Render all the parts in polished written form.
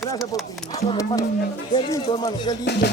Gracias por tu invitación, hermano. Qué lindo, hermano, qué lindo.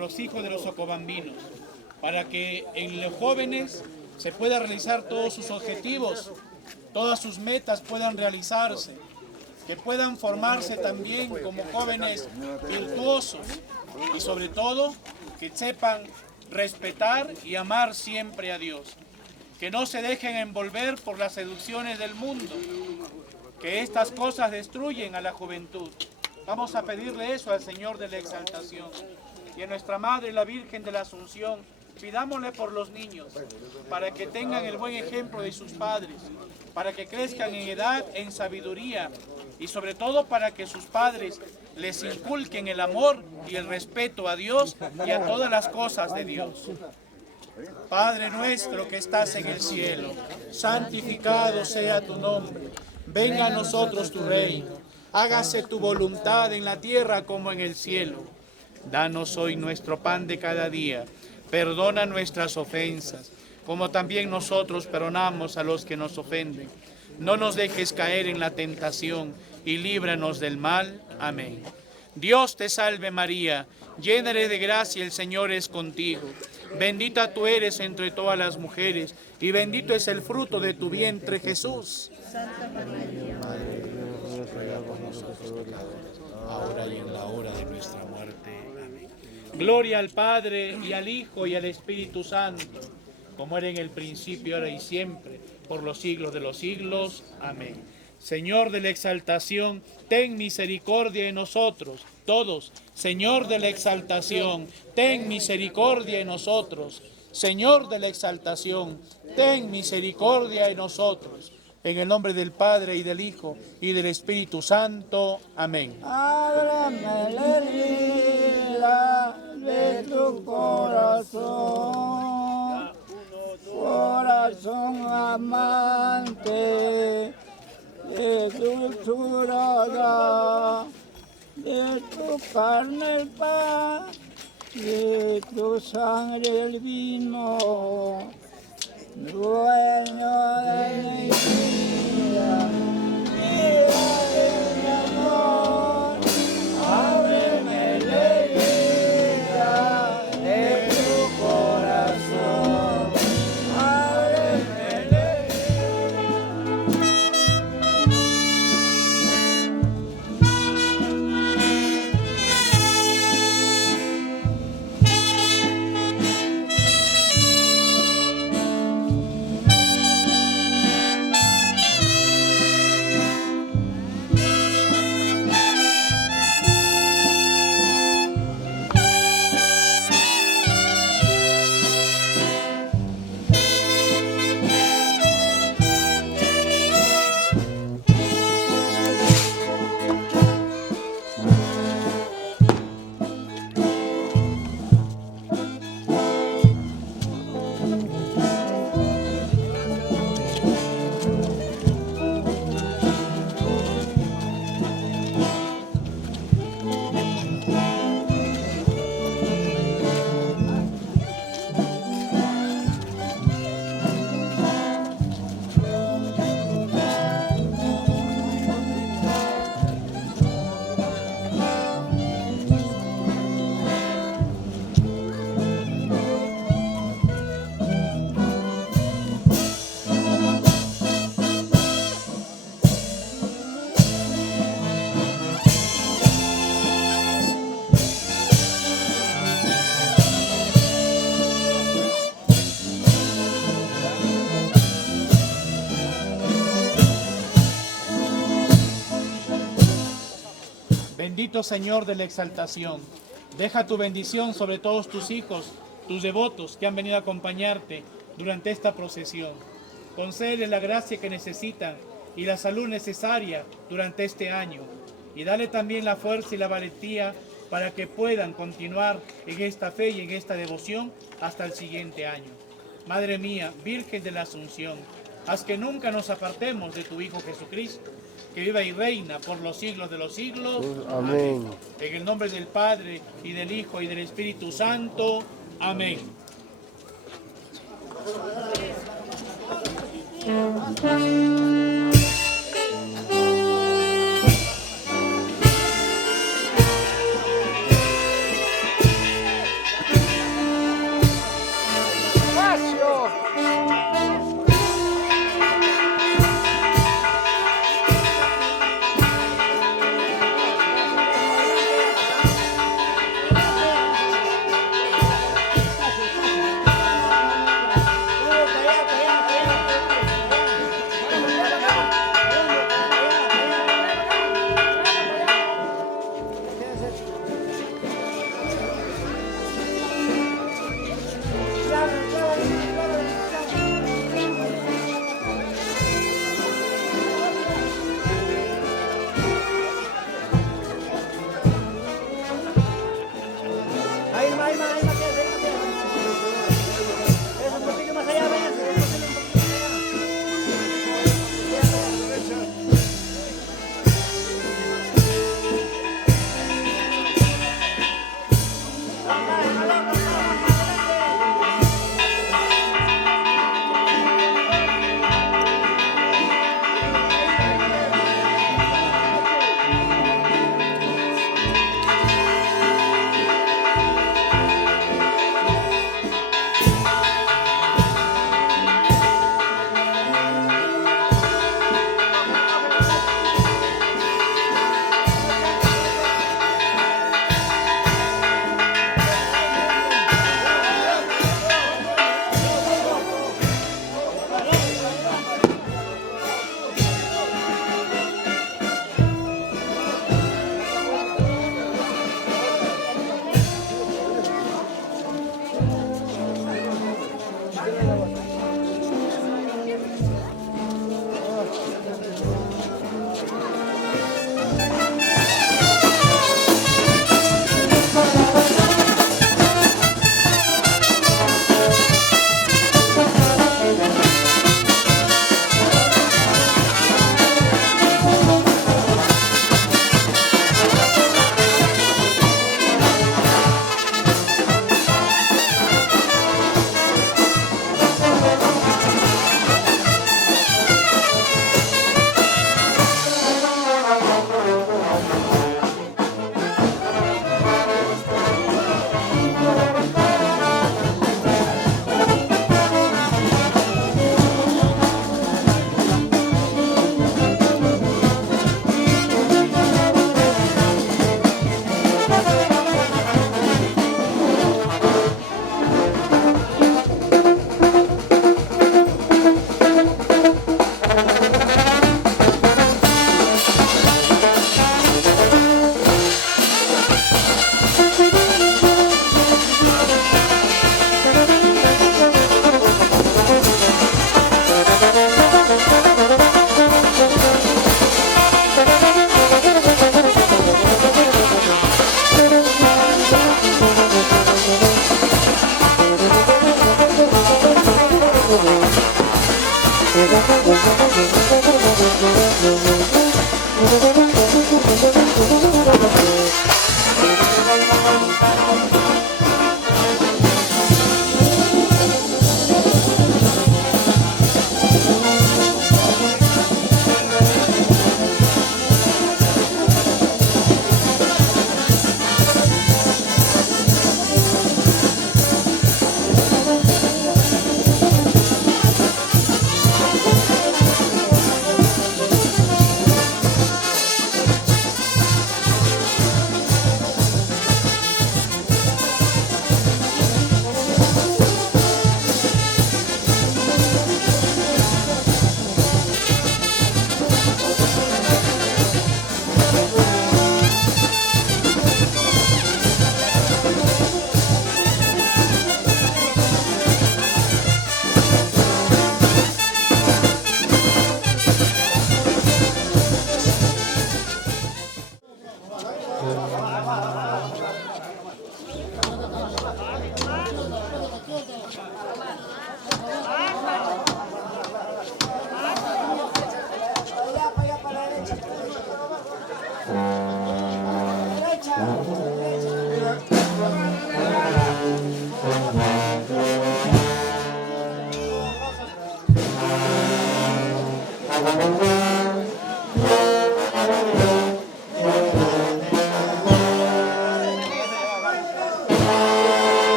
los hijos de los socobambinos, para que en los jóvenes se pueda realizar todos sus objetivos, todas sus metas puedan realizarse, que puedan formarse también como jóvenes virtuosos y sobre todo que sepan respetar y amar siempre a Dios, que no se dejen envolver por las seducciones del mundo, que estas cosas destruyen a la juventud. Vamos a pedirle eso al Señor de la Exaltación y a nuestra Madre, la Virgen de la Asunción. Pidámosle por los niños, para que tengan el buen ejemplo de sus padres, para que crezcan en edad, en sabiduría y sobre todo para que sus padres les inculquen el amor y el respeto a Dios y a todas las cosas de Dios. Padre nuestro que estás en el cielo, santificado sea tu nombre. Venga a nosotros tu reino. Hágase tu voluntad en la tierra como en el cielo. Danos hoy nuestro pan de cada día. Perdona nuestras ofensas, como también nosotros perdonamos a los que nos ofenden. No nos dejes caer en la tentación y líbranos del mal. Amén. Dios te salve María, llena eres de gracia, el Señor es contigo. Bendita tú eres entre todas las mujeres, y bendito es el fruto de tu vientre, Jesús. Santa María, Madre de Dios, ruega por nosotros pecadores, ahora y en la hora de nuestra muerte. Amén. Gloria al Padre, y al Hijo, y al Espíritu Santo, como era en el principio, ahora y siempre, por los siglos de los siglos. Amén. Señor de la exaltación, ten misericordia de nosotros, todos. Señor de la exaltación, ten misericordia de nosotros. Señor de la exaltación, ten misericordia de nosotros. En el nombre del Padre, y del Hijo, y del Espíritu Santo. Amén. Ábreme la herida de tu corazón, corazón amante, de dulzura da, de tu carne el pan, de tu sangre el vino, dueño de mi vida, de mi amor, ábreme la herida de tu corazón, ábreme la Bendito Señor de la exaltación, deja tu bendición sobre todos tus hijos, tus devotos que han venido a acompañarte durante esta procesión. Concédeles la gracia que necesitan y la salud necesaria durante este año. Y dale también la fuerza y la valentía para que puedan continuar en esta fe y en esta devoción hasta el siguiente año. Madre mía, Virgen de la Asunción, haz que nunca nos apartemos de tu Hijo Jesucristo, que viva y reina por los siglos de los siglos. Amén. En el nombre del Padre, y del Hijo, y del Espíritu Santo. Amén. un poquito más allá, véngase, un poquito más allá.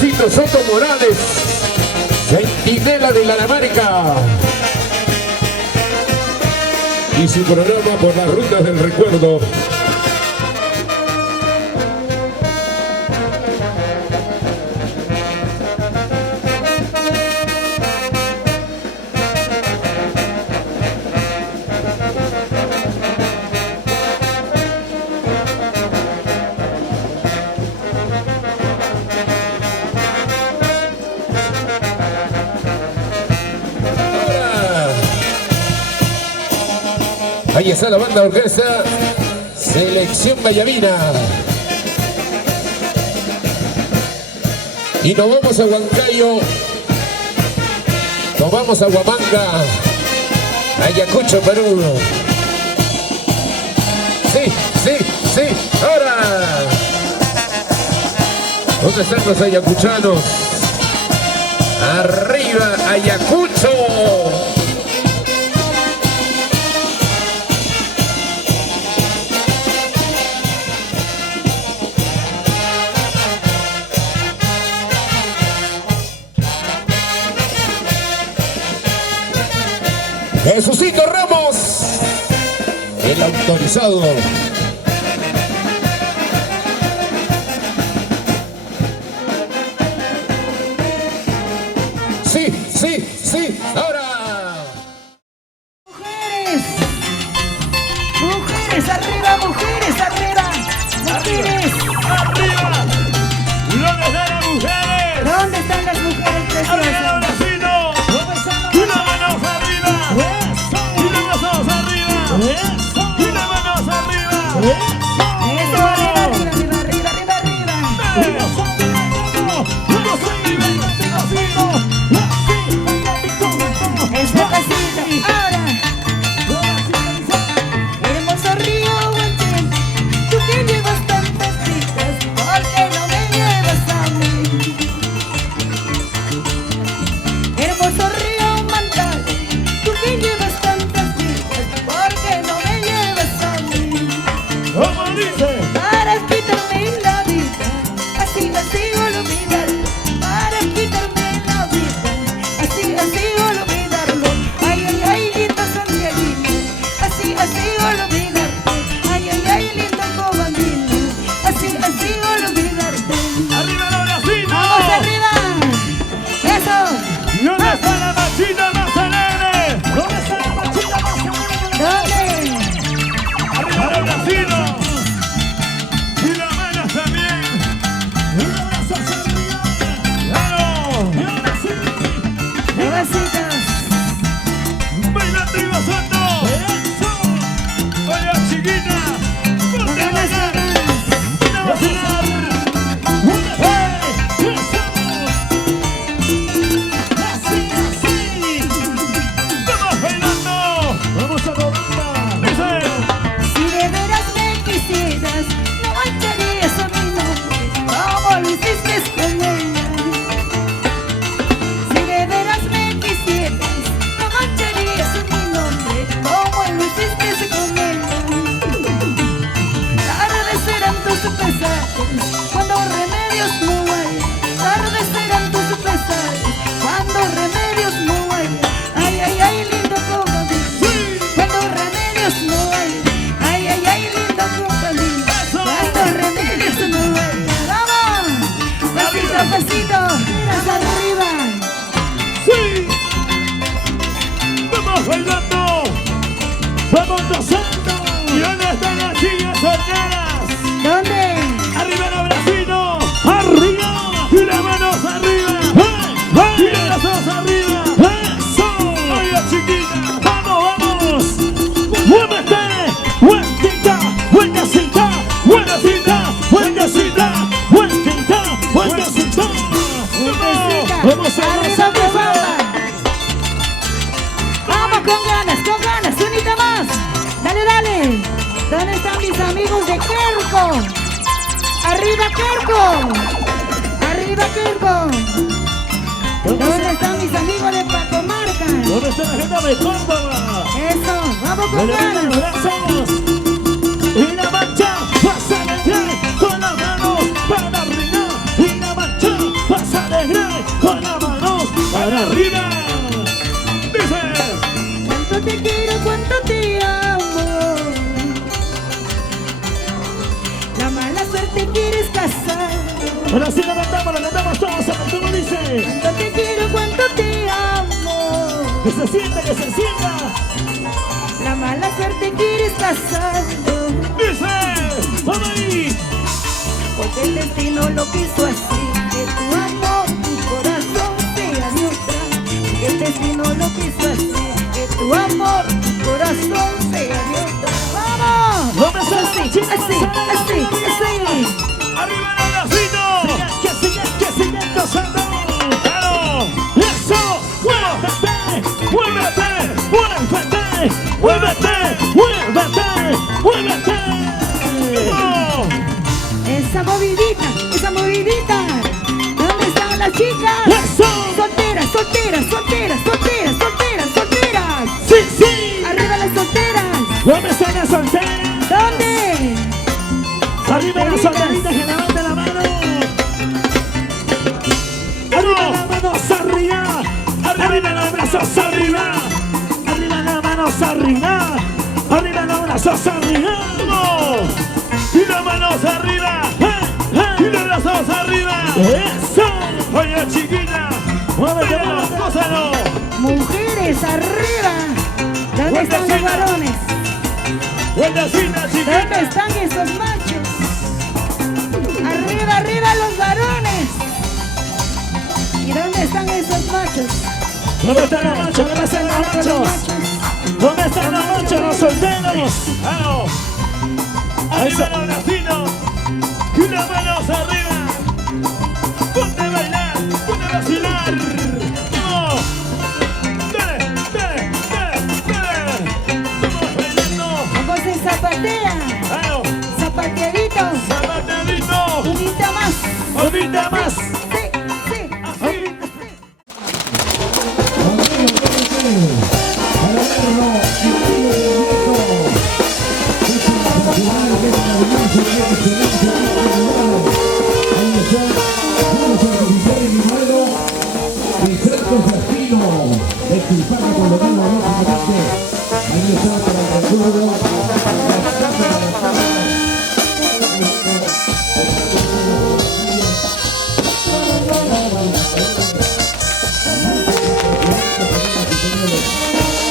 Luisito Soto Morales, Centinela de la Marca. Y su programa por las rutas del recuerdo. Ahí está la banda orquesta Selección Vallavina. Y nos vamos a Huancayo, nos vamos a Huamanga, Ayacucho, Perú. Sí, sí, sí, ahora. ¿Dónde están los ayacuchanos? Arriba, Ayacucho. Jesucito Ramos, el autorizado. Sí, sí, sí, ahora. Mujeres, mujeres, arriba, mujeres, arriba, mujeres. ¡Arriba! ¿Dónde están las mujeres? ¿Dónde están las mujeres ¡Arriba, preciosas? vecino! ¡Una mano arriba! ¡Una mano arriba! ¡Una mano arriba! Eso, arriba, arriba, arriba, arriba, arriba, arriba. Ese pasito, ahora. Hermoso río Guanchen, tú que llevas tantas citas, ¿por qué no me llevas a mí? Hermoso río Mantal, tú que llevas tantas citas, ¿por qué no me llevas a mí? ¿Cómo dice? Para quitarme la vida, así, así olvidarlo. Para quitarme la vida, así, así olvidarlo. Ay, ay, ay, lindo Santiaguino, así, así olvidarte. Ay, ay, ay, lindo Cobandino, así, así olvidarte. ¡Arriba los vecinos! ¡Vamos arriba! ¡Eso! ¿Dónde está la machita más alegre? ¿Dónde está la machita más alegre? ¿Dónde? ¡Arriba los vecinos! ¡Y las manos también! ¡Un abrazo hacia arriba! ¡Claro! ¡Y ahora sí! Bebecitos. ¡Baila arriba, Soto! ¡Eso! ¡Oye, chiquita! Con ¡Ponte a ganas, con bailar! ganas. ¡Una vacilada! ¡Hey! ¡Eso! ¡Así, así! ¡Vamos bailando! ¡Vamos a tomarla! ¡Dice! Si de veras me quisieras, no mancharías a mi nombre como lo hiciste con ella. Si de veras me quisieras, no mancharías a mi nombre como lo hiciste con ella. Tardes serán tus pesares cuando remedios no hay. Tardes serán tus pesares cuando remedios no hay. Ay, ay, ay, lindo cocodrilo. Cuando remedios no hay. Ay, ay, ay, lindo cocodrilo. Cuando remedios no hay. ¡Vamos! Pasito a pasito, hasta arriba. ¡Sí! ¡Vamos bailando! ¡Vamos gozando! ¿Y dónde están las chicas solteras? ¿Dónde? ¡Arriba los vecinos! ¡Arriba! ¡Y las manos arriba! ¡Y las manos arriba! ¡Eso! ¡Oye, chiquita! ¡Vamos, vamos! ¡Muévete! ¡Vueltita! ¡Vueltecita! ¡Vueltecita! ¡Vueltecita! ¡Vueltecita! ¡Vueltecita! ¡Vamos! ¡Vamos a Arriba, gozar! profundo. Vamos con ganas, unita más. Dale, dale. ¿Dónde están mis amigos de Querco? Arriba, Querco. Arriba, Querco. ¿Dónde están mis amigos de Pacomarca? ¿Dónde está la gente de Córdoba? Eso, vamos con ¡Le damos ganas. los brazos! ¡Y la marcha! ¡Vas a bailar con las manos para arriba! ¡Y la marcha! ¡Vas a para arriba. Dice. Cuánto te quiero, cuánto te amo. La mala suerte quieres casar. Ahora sí lo cantamos todos, ¿cómo dice? Cuánto te quiero, cuánto te amo. Que se sienta, que se sienta. La mala suerte quieres casar. Dice, vamos ahí. Porque el destino lo quiso así, que tu amor, tu corazón sea de otra. Porque el destino lo quiso así, que tu amor, tu corazón sea de otra. ¡Vamos! ¿Dónde está la Así, chica? así, así, así. ¡Arriba el abracito! Que sigue gozando. ¡Claro! ¡Eso! ¡Muévete! ¡Muévete! ¡Muévete! ¡Muévete! ¡Muévete! ¡Muévete! ¡Oh! Esa movidita. ¿Dónde están las chicas? ¡Eso! Solteras, solteras, solteras, solteras, solteras, solteras. ¡Sí, sí! Arriba las solteras. ¿Dónde están las solteras? ¿Dónde? Arriba las solteritas, que levanten la mano. Arriba las manos arriba. Arriba los brazos arriba. Arriba las manos arriba. Arriba los brazos arriba. Y las manos arriba. Y los brazos arriba. Eso. Oye, chiquita. Muévete, gózalo. Mujeres arriba. ¿Dónde están los varones? Vueltecita, chiquita. ¿Dónde están esos machos? Arriba, arriba los varones. ¿Y dónde están esos machos? ¿Dónde están los machos? ¿Dónde están los machos? ¿Dónde están los machos, los solteros? ¡Vamos! ¡Arriba los bracitos! ¡Y las manos arriba! ¡Ponte a bailar! ¡Ponte a vacilar! ¡Vamos! ¡Dale! ¡Dale! ¡Dale! ¡Dale! ¡Vamos bailando! Vamos en zapatea. ¡Vamos! Zapateadito. ¡Zapateadito! Unita más. ¡Ahorita más! Sí, sí. ¡Así!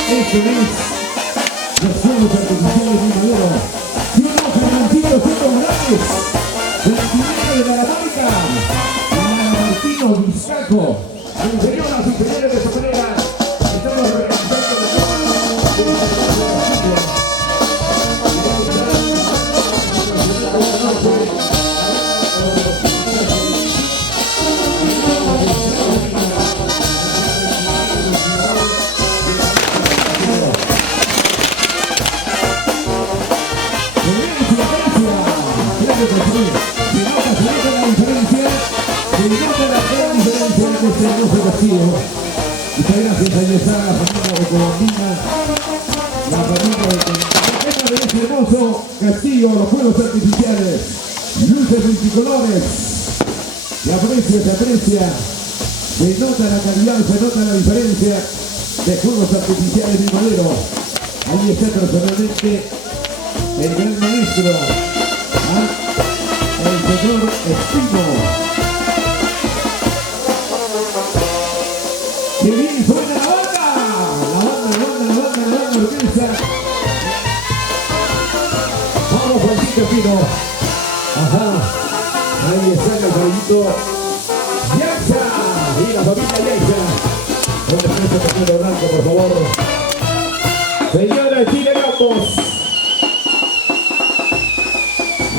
Esto es los fuegos artificiales de Maduro. Siendo Fernancito Soto Morales, Sentinela de la América, Martino Vizcaco. Señoras y señores, de esta manera estamos realizando muchas gracias a Yesara, la familia de Colombina, la familia de este hermoso castillo, los fuegos artificiales, luces multicolores, se aprecia, se nota la calidad, se nota la diferencia de fuegos artificiales de Madero. Ahí está personalmente el gran maestro, el señor Espino. ¡Qué bien suena la banda! La banda orquesta. Vamos, Francisco Pino. Ajá. Ahí está el caballito. ¡Yaxa! Y la familia Yaxa. Donde está este pequeño blanco, por favor. Señora Chile Campos.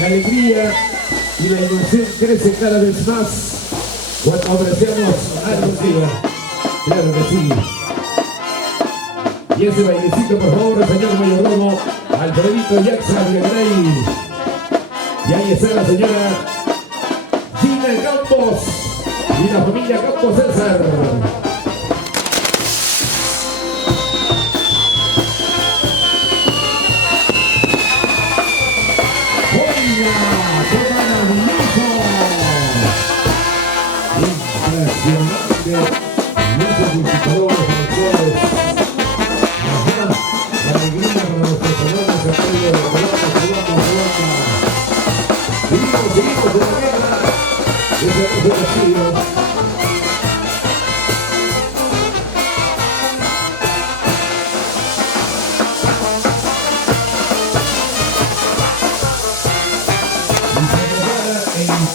La alegría y la ilusión crecen cada vez más cuando apreciamos algo contigo. Claro que sí. Y ese bailecito, por favor, el señor mayordomo, Alfredito Yaxa Villagrey. Y ahí está la señora Gina Campos y la familia Campos César. ¡Oiga! ¡Qué maravilloso! Impresionante. purificadores, doctores. Ajá, la alegría con nuestros señores de apoyo de Colombia. Seguimos en la guerra. Desde el Castillo.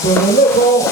Con el loco.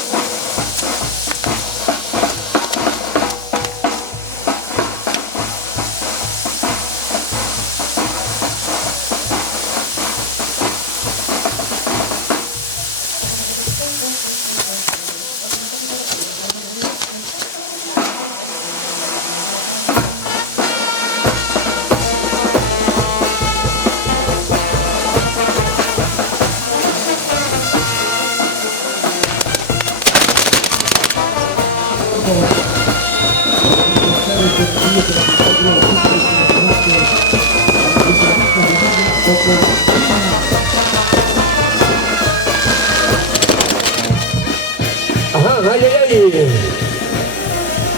Ajá, ay, ay, ay.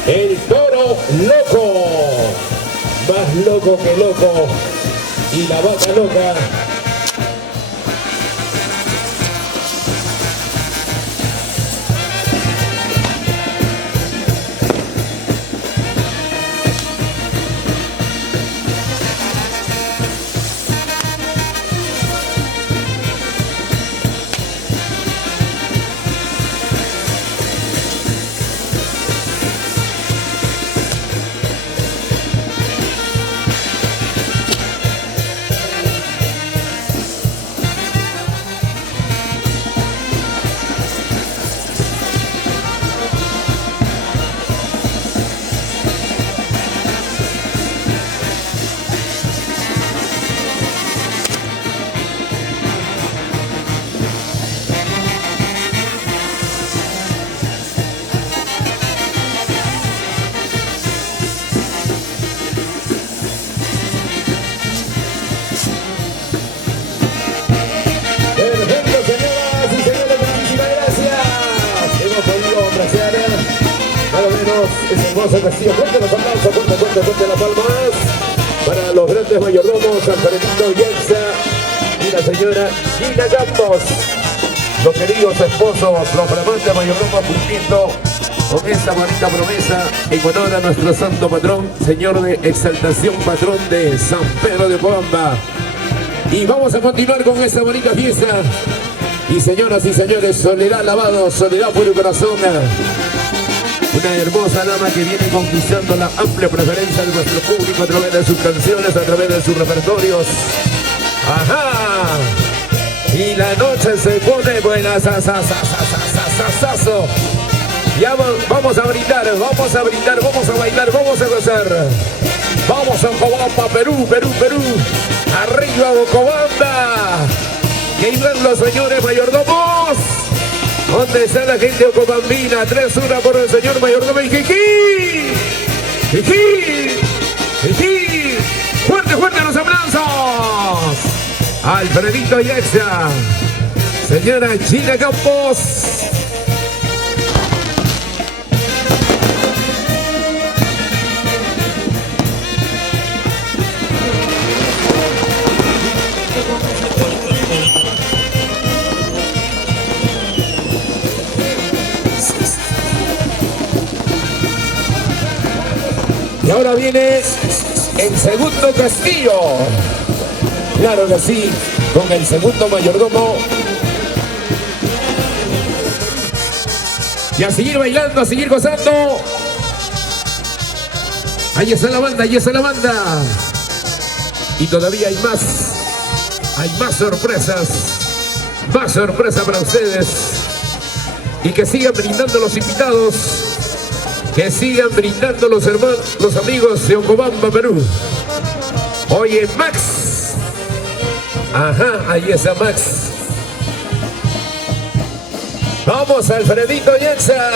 El toro loco, más loco que loco, y la vaca loca. Ese hermoso castillo. Fuerte los aplausos, fuerte las palmas para los grandes mayordomos, Alfredito Yelsa y la señora Gina Campos, los queridos esposos, los flamantes mayordomos, cumpliendo con esta bonita promesa en honor a nuestro santo patrón, señor de exaltación, patrón de San Pedro de Cobamba. Y vamos a continuar con esta bonita fiesta. Y señoras y señores, Soledad Lavado, Soledad Puro Corazón, una hermosa dama que viene conquistando la amplia preferencia de nuestro público a través de sus canciones, a través de sus repertorios. ¡Ajá! Y la noche se pone buena, sasazo. Ya vamos a brindar, vamos a bailar, vamos a gozar. Vamos a Cobamba, Perú. Arriba Cobamba. Que iban los señores mayordomos. ¿Dónde está la gente ocobambina? 3-1 por el señor mayordomo. ¡Jiji! ¡Fuerte los aplausos! Alfredito Yelsa, señora Gina Campos. Y ahora viene el segundo castillo. Claro que sí, con el segundo mayordomo. Y a seguir bailando, a seguir gozando. Ahí está la banda, Y todavía hay más sorpresas. Más sorpresas para ustedes. Y que sigan brindando los invitados. Que sigan brindando los hermanos, los amigos de Ocobamba, Perú. Oye, Max. Ajá, ahí está Max. Vamos, Alfredito Yelsa.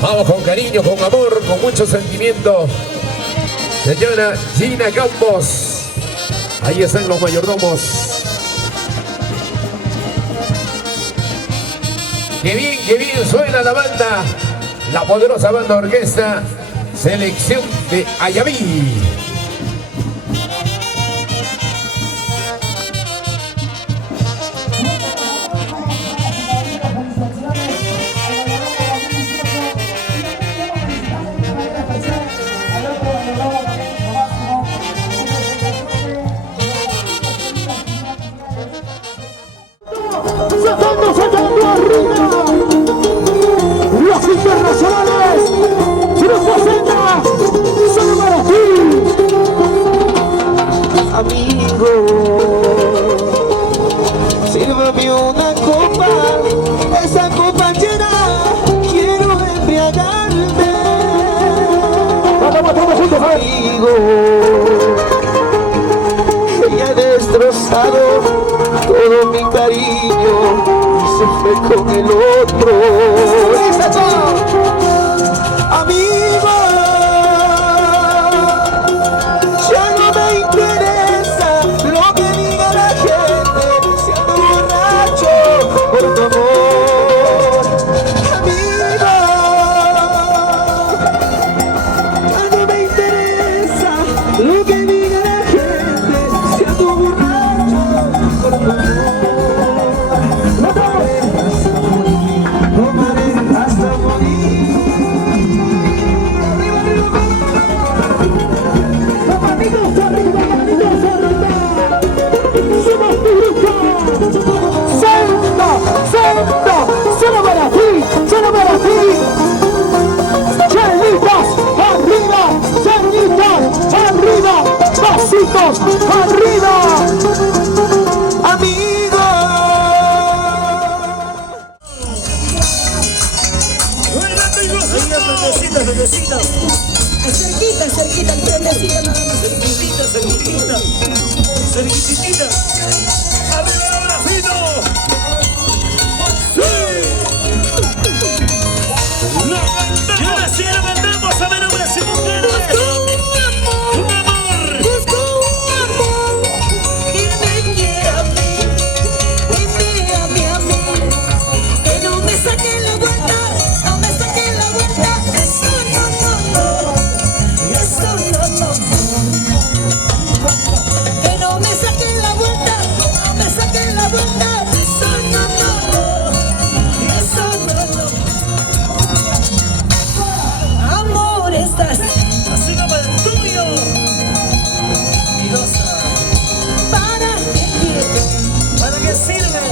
Vamos con cariño, con amor, con mucho sentimiento. Señora Gina Campos. Ahí están los mayordomos. Qué bien suena la banda. La poderosa banda orquesta Selección de Ayaví. Los internacionales, Grupo Z, solo para ti. Amigo, sírvame una copa, esa copa llena, quiero embriagarme. Amigo, ella ha destrozado todo mi cariño y se fue con el otro. Amigo, ya no me interesa lo que diga la gente, si ando borracho por tu amor. Amigo, ya no me interesa lo que diga la gente, si ando borracho por tu amor. Hasta morir. Solo para ti, solo para ti. Chelitas, arriba, chelitas, arriba, pasitos, arriba. Amigo. Cerquita, cerquita, el frentecito nada más. Cerquitita. ¡Arriba el bracito! ¡Sí! Y ahora sí lo cantamos a ver hombres y mujeres. ¡Un amor! Busco un amor que me quiera a mí, a mí, que no me saque la vuelta, no me saque la vuelta. Eso no, eso no. Que no me saque la vuelta, no me saque la vuelta. Eso no, eso no. Amor, estás Así como el tuyo. Mirosa. para que quiero. ¿Para qué sirve?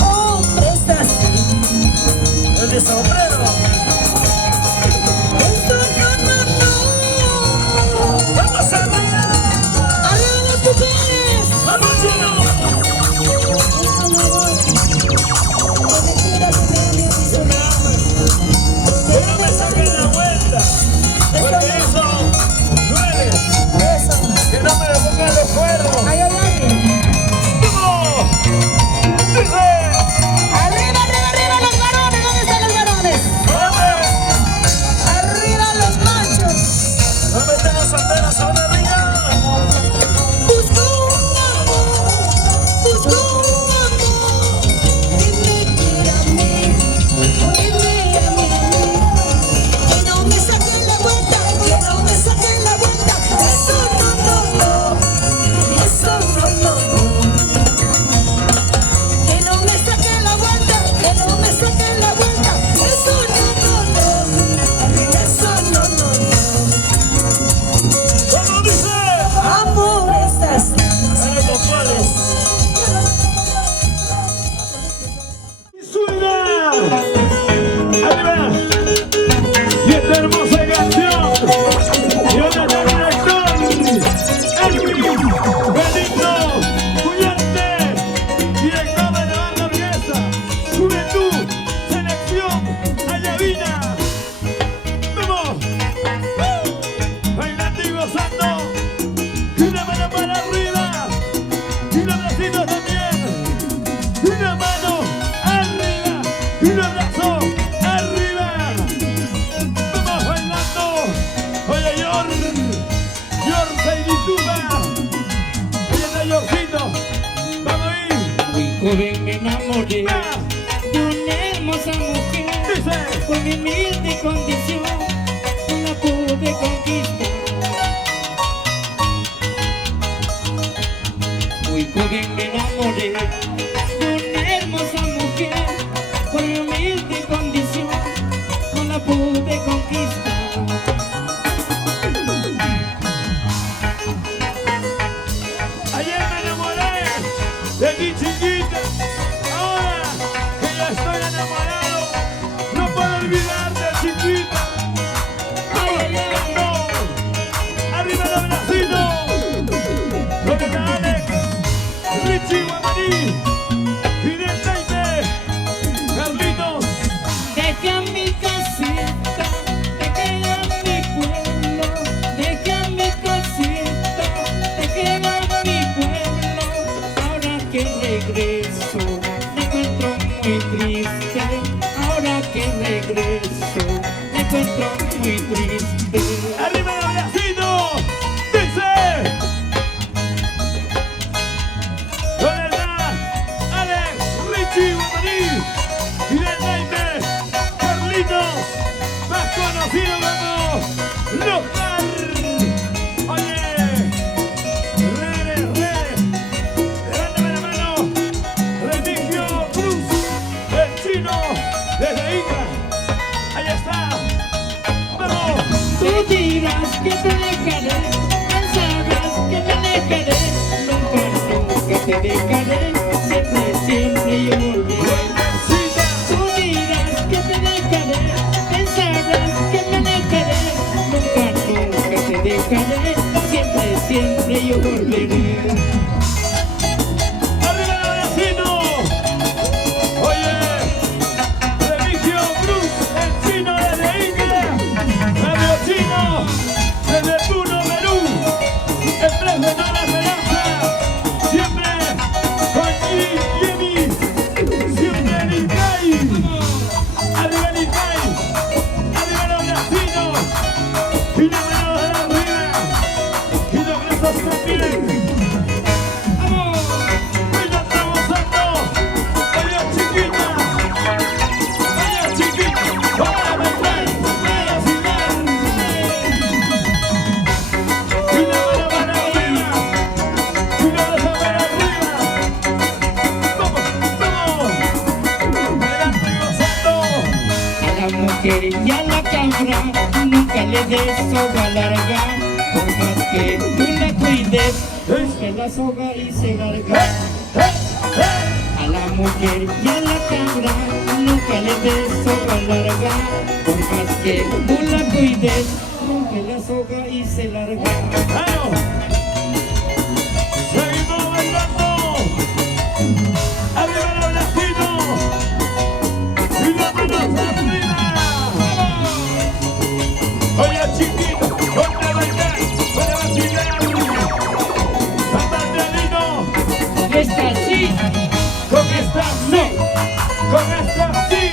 Hombre, estás El de sombrero. esto no. ¡Vamos arriba! ¡Arriba las mujeres! ¡Vamos, Chino! Que no me saquen la vuelta. Porque eso duele. Que no me lo pongan los cuernos. ¡Ay, ay, ay! ¡Vamos! ¡Dice! ¡Arriba, arriba, arriba los varones! ¿Dónde están los varones? ¡Vamos! ¡Arriba los machos! ¿Dónde están los solteros ahora arriba? Busco un amor que me quiera a mí, que me ame a mí. Que no me saquen la vuelta, que no me saquen la vuelta. Eso no, eso no. Que no me saquen la vuelta, que no me saquen la vuelta. Eso no. ¿Cómo dice? Amor, estás Ahora con cuáles. ¡Suena! ¡Arriba! Y esta hermosa canción. Y ahora está el director. Elvin Benito Cuyante. Director de la banda orquesta. Juventud. Selección. Ayavina. ¡Vamos! Bailando y gozando. Y una mano para arriba. Y un abracito también. Y una mano arriba. Y un abrazo arriba. Vamos bailando. Oye, Yor Seidituba. Oye, está Yorcito. Vamos a ir. Muy joven me enamoré de una hermosa mujer. Dice. por mi humilde condición no la pude conquistar. Muy joven me enamoré de una hermosa mujer, por mi humilde condición no la pude conquistar. Ayer me enamoré de mi chiquita, ahora que ya estoy enamorado, no puedo olvidar de chiquita. Ay, ay, ay. ¡No! ¡Arriba los bracitos! ¿Dónde está Alex? Richie Guamaní, Fidel Taite, Carlitos. Deja mi casita, deja mi pueblo, deja mi casita, deja mi pueblo. Ahora que regreso me encuentro muy triste, ahora que regreso me encuentro muy triste. ¡Arriba los bracitos! ¡Dice! ¿Dónde está Alex, Richie Guamaní, Fidel Taite, Carlitos, más conocido como Lojar? Oye, redes, levántame la mano, Remigio Cruz, el chino, desde Ica, ahí está, vamos. Tú dirás que te dejaré, pensarás que te alejaré, nunca te dejaré, siempre yo volveré. Tú dirás que te dejaré, pensarás que me alejaré, nunca te dejaré, siempre yo volveré. ¡Arriba los bracitos! Oye, Remigio Cruz, el chino desde Ica, Radio Chino, desde Puno, Perú, el 3 de toda la esperanza, siempre con Yemi, siempre en Icay, arriba en Icay, arriba los bracitos, y la mano de arriba, y los brazos también. ¡Mira, estamos santos! ¡Vaya chiquita! ¡Vaya chiquita! ¡Vaya bailar! ¡Vaya bailar! ¡Y la mano para arriba! ¡Y la braza para arriba! ¡Vamos! ¡Vamos! ¡Adelante y gozando! A la mujer y a la cabra nunca le des soga larga, por más que tú la cuides, rompe la soga y se larga. A la mujer y a la cabra nunca le des soga larga, por más que tú la cuides, rompe la soga y se larga. ¡Vamos! ¡Seguimos bailando! ¡Arriba los bracitos! ¡Y las manos arriba! Oye, chiquito, ponte a bailar, ponte a vacilar. Zapate Alino, Esta sí, con esta sí, con esta sí,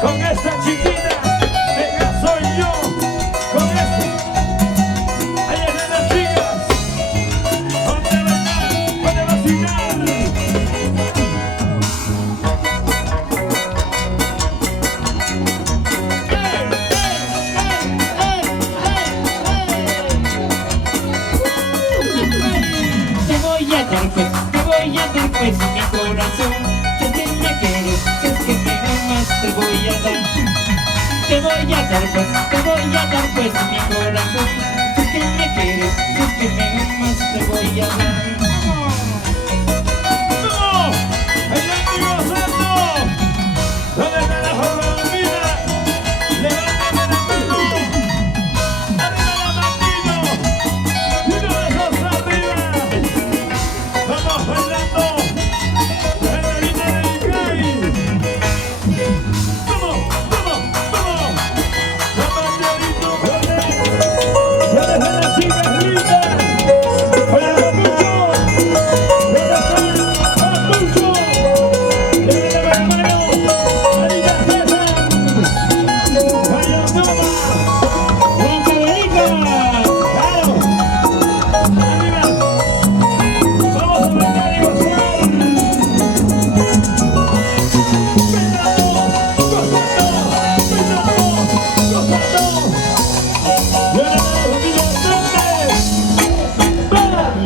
con esta chiquita, ella soy yo, con esta. Ahí están las chicas, ponte a bailar, ponte a vacilar. te voy a dar pues mi corazón. Si es que me quieres, si es que me amas, te voy a dar. Te voy a dar pues mi corazón. Si es que me quieres, si es que me amas, te voy a dar. ¡Vamos! ¡Bailando y gozando! ¿Dónde está la Jordamina? ¡Levántame la mano! ¡Arriba la manito! ¡Y uno de esos arriba! ¡Vamos bailando! ¡En la línea de Icay! ¡Vamos! ¡Vamos! ¡Vamos!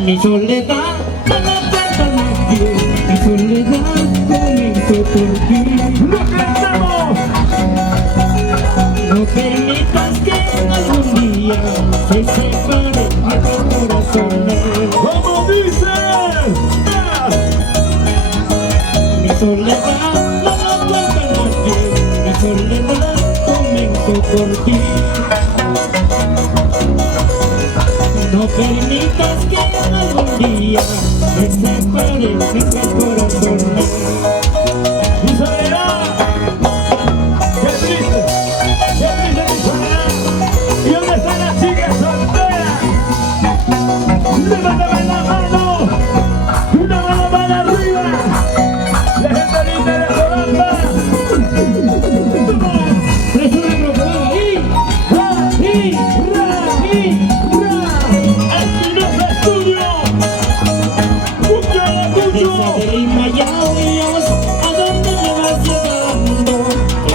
Mi soledad no la trata más bien, mi soledad comenzó por ti. ¡Lo cantamos! No permitas que algún día se separe nuestros corazones. ¡Como dice! Mi soledad no la trata más bien, mi soledad comenzó por ti. No permitas que algún día me separe nuestros corazones. Mi soledad, qué triste mi soledad. ¿Y dónde están las chicas solteras? Levántame la mano, una mano para arriba. La gente linda de Jolanda. Resuelve el programa ahí.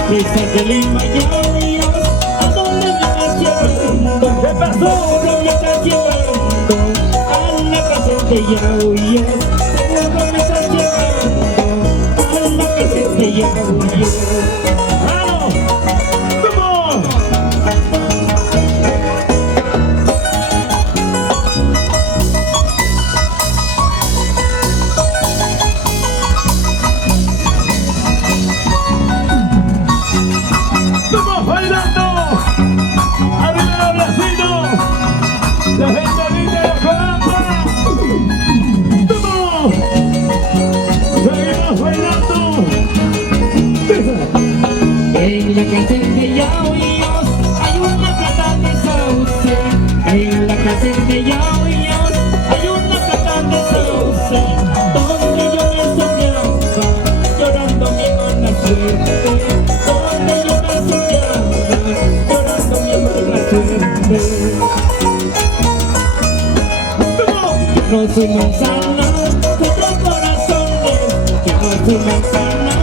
Prisa de Lima, Dios, ¿a dónde me vas llevando? ¿Qué pasó? Seguro me estás llevando a la casa de Yauyos. Seguro me estás llevando a la casa de Yauyos. ¡Vamos! ¡Vamos! ¡Bailando! ¡Arriba los vecinos! ¡La gente linda de Jolanda! ¡Vamos! ¡Seguimos bailando! En la casa de Yauyos hay una plata de sauce. En la casa de Yauyos hay una plata de sauce, donde yo me soñaba llorando mi mala suerte. No soy manzana, cuatro corazones. Yo no soy manzana,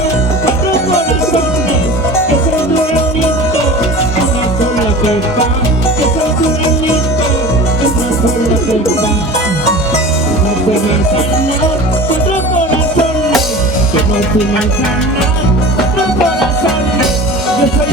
cuatro corazones. Que soy duranito, una sola pepa. Que soy duranito, una sola pepa. No soy manzana, cuatro corazones. Que no soy manzana, cuatro corazones. Yo soy